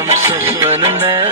adamsın önümde